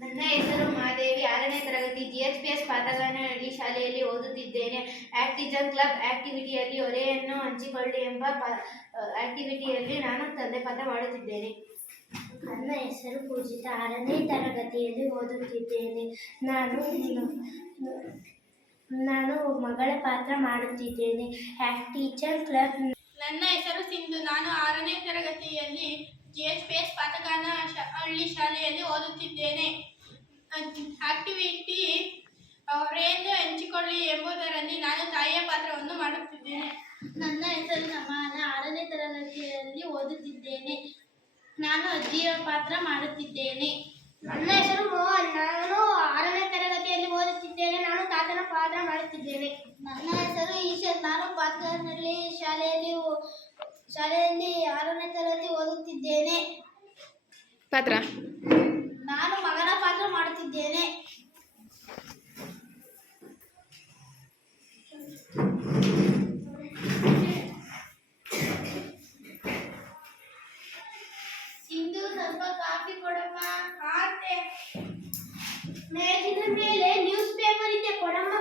ನನ್ನ ಹೆಸರು ಮಹಾದೇವಿ, 6ನೇ ತರಗತಿ, GHPS ಪಾತಗಾನಹಳ್ಳಿ ಶಾಲೆಯಲ್ಲಿ ಓದುತ್ತಿದ್ದೇನೆ. ಆಕ್ಟಿಸಮ್ ಕ್ಲಬ್ ಆಕ್ಟಿವಿಟಿಯಲ್ಲಿ ಹೊರೆಯನ್ನು ಹಂಚಿಕೊಳ್ಳಿ ಎಂಬ ಆಕ್ಟಿವಿಟಿಯಲ್ಲಿ ನಾನು ತಂದೆಪಾತ್ರ ಮಾಡುತ್ತಿದ್ದೇನೆ. ನನ್ನ ಹೆಸರು ಪೂಜಿತಾ, 6ನೇ ತರಗತಿಯಲ್ಲಿ ಓದುತ್ತಿದ್ದೇನೆ. ನಾನು ಮಗಳ ಪಾತ್ರ ಮಾಡುತ್ತಿದ್ದೇನೆ. ಆಕ್ಟಿಸಮ್ ಕ್ಲಬ್. ನನ್ನ ಹೆಸರು ಸಿಂಧು, ನಾನು 6ನೇ ತರಗತಿಯಲ್ಲಿ GHPS ಪಾತಗಾನಹಳ್ಳಿ ಶಾಲೆಯಲ್ಲಿ ಓದುತ್ತಿದ್ದೇನೆ. ಆಕ್ಟಿವಿಟಿ ಹೊರೆಯನ್ನು ಹಂಚಿಕೊಳ್ಳಿ ಎಂಬುದರಲ್ಲಿ ನಾನು ತಾಯಿಯ ಪಾತ್ರವನ್ನು ಮಾಡುತ್ತಿದ್ದೇನೆ. ನನ್ನ ಹೆಸರು ಸಮಾನ, 6ನೇ ತರಗತಿಯಲ್ಲಿ ಓದುತ್ತಿದ್ದೇನೆ. ನಾನು ಅಜ್ಜಿಯ ಪಾತ್ರ ಮಾಡುತ್ತಿದ್ದೇನೆ. ನನ್ನ ಹೆಸರು ಮೋಹನ್, ನಾನು 6ನೇ ತರಗತಿಯಲ್ಲಿ ಓದುತ್ತಿದ್ದೇನೆ. ನಾನು ತಾತನ ಪಾತ್ರ ಮಾಡುತ್ತಿದ್ದೇನೆ. ನನ್ನ ಹೆಸರು ಈಶನ್, ನಾನು ಪಾತಗಾನಹಳ್ಳಿ ಶಾಲೆಯಲ್ಲಿ 6ನೇ ತರಗತಿ ಓದುತ್ತಿದ್ದೇನೆ. ಪಾತ್ರ ನಾನು ಮಗನ ಪಾತ್ರ ಮಾಡುತ್ತಿದ್ದೇನೆ. ಸಿಂಧು, ಸ್ವಲ್ಪ ಕಾಫಿ ಕೊಡಮ್ಮ. ಮೇಜಿನ ಮೇಲೆ ನ್ಯೂಸ್ ಪೇಪರ್ ಇದೆ, ಕೊಡಮ್ಮ.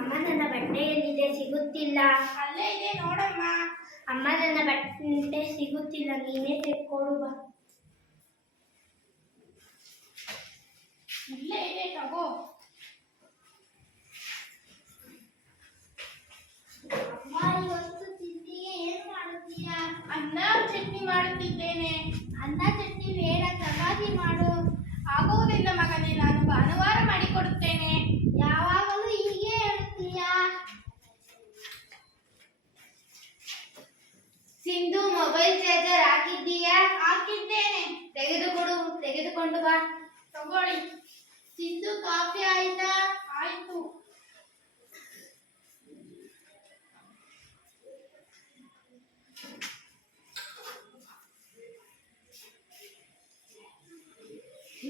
ಅಮ್ಮ, ನನ್ನ ಬಟ್ಟೆ ಎಲ್ಲಿದೆ? ಸಿಗುತ್ತಿಲ್ಲ. ಅಲ್ಲೇ ಇದೆ ನೋಡಮ್ಮ. ಅಮ್ಮ, ನನ್ನ ಬಟ್ಟೆ ಸಿಗುತ್ತಿಲ್ಲ, ನೀನೇ ತೆಕ್ಕೊಡು ಬಾ. ಇಲ್ಲೇ ಇದೆ, ತಗೋ. ಅಮ್ಮ, ಇವತ್ತು ತಿಂಡಿಗೆ ಏನು ಮಾಡುತ್ತೀಯಾ? ಅನ್ನ ಚಟ್ನಿ ಮಾಡುತ್ತಿದ್ದೇನೆ. ಅನ್ನ ಚಟ್ನಿ ಬೇಡ, ಚಪಾತಿ ಮಾಡು. ಆಗುವುದಿಲ್ಲ ಮಗನೇ, ನಾನು ಭಾನುವಾರ ಮಾಡಿಕೊಡುತ್ತೇನೆ. ಯಾವಾಗಲೂ ಹೀಗೆ ಹೇಳುತ್ತೀಯಾ? ಸಿಂಧು, ಮೊಬೈಲ್ ಚಾರ್ಜರ್ ಹಾಕಿದ್ದೀಯಾ? ಹಾಕಿದ್ದೇನೆ. ತೆಗೆದುಕೊಂಡು ಬಾ. ತಗೊಳ್ಳಿ. ಸಿಂಧು, ಕಾಫಿ ಆಯ್ತಾ? ಆಯ್ತು.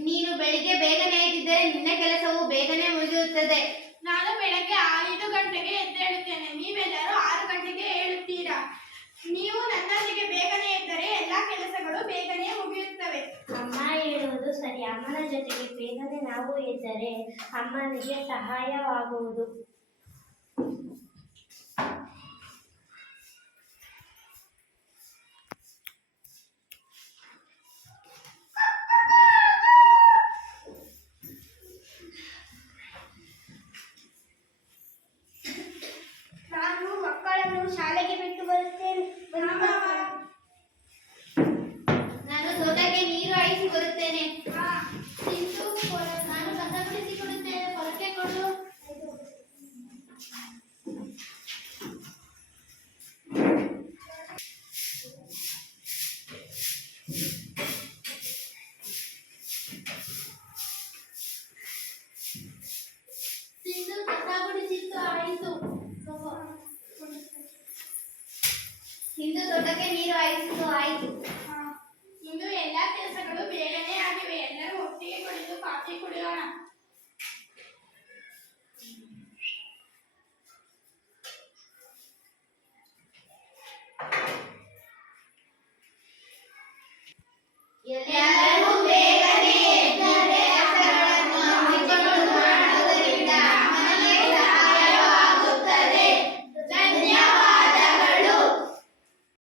ನೀನು ಬೆಳಿಗ್ಗೆ ಬೇಗನೆ ಎದ್ದಿದ್ದರೆ ನಿನ್ನ ಕೆಲಸವು ಬೇಗನೆ ಮುಗಿಯುತ್ತದೆ. ನಾನು ಬೆಳಗ್ಗೆ 5 ಗಂಟೆಗೆ ಎದ್ದೇಳುತ್ತೇನೆ. ನೀವೆಲ್ಲರೂ 6 ಗಂಟೆಗೆ ಏಳುತ್ತೀರಾ. ನೀವು ನನ್ನೊಂದಿಗೆ ಬೇಗನೆ ಎದ್ದರೆ ಎಲ್ಲ ಕೆಲಸಗಳು ಬೇಗನೆ ಮುಗಿಯುತ್ತವೆ. ಅಮ್ಮ ಹೇಳುವುದು ಸರಿ. ಅಮ್ಮನ ಜೊತೆಗೆ ಬೇಗನೆ ನಾವು ಎದ್ದರೆ ಅಮ್ಮನಿಗೆ ಸಹಾಯವಾಗುವುದು. ನಾನು ಮಕ್ಕಳನ್ನು ಶಾಲೆಗೆ ಬಿಟ್ಟು ಬರುತ್ತೇನೆ. ನಾನು ತೋಟಕ್ಕೆ ನೀರು ಹಾಯಿಸಿ ಬರುತ್ತೇನೆ. ಸಿಂಧು, ನಾನು ಕಸ ಗುಡಿಸಿ ಕೊಡುತ್ತೇನೆ. ಹೊರಗೆ ಕೊಡು. ಸಿಂಧು, ಕಸ ಗುಡಿಸಿದ್ದು ಆಯಿತು. ಸಿಂಧು, ತೋಟಕ್ಕೆ ನೀರು ಹಾಯಿಸಿದ್ದು ಆಯಿತು. ಇಂದು ಎಲ್ಲ ಕೆಲಸಗಳು ಬೇಗನೆ ಆಗಿವೆ. ಎಲ್ಲರೂ ಒಟ್ಟಿಗೆ ಕುಳಿತು ಕಾಫಿ ಕುಡಿಯೋಣ.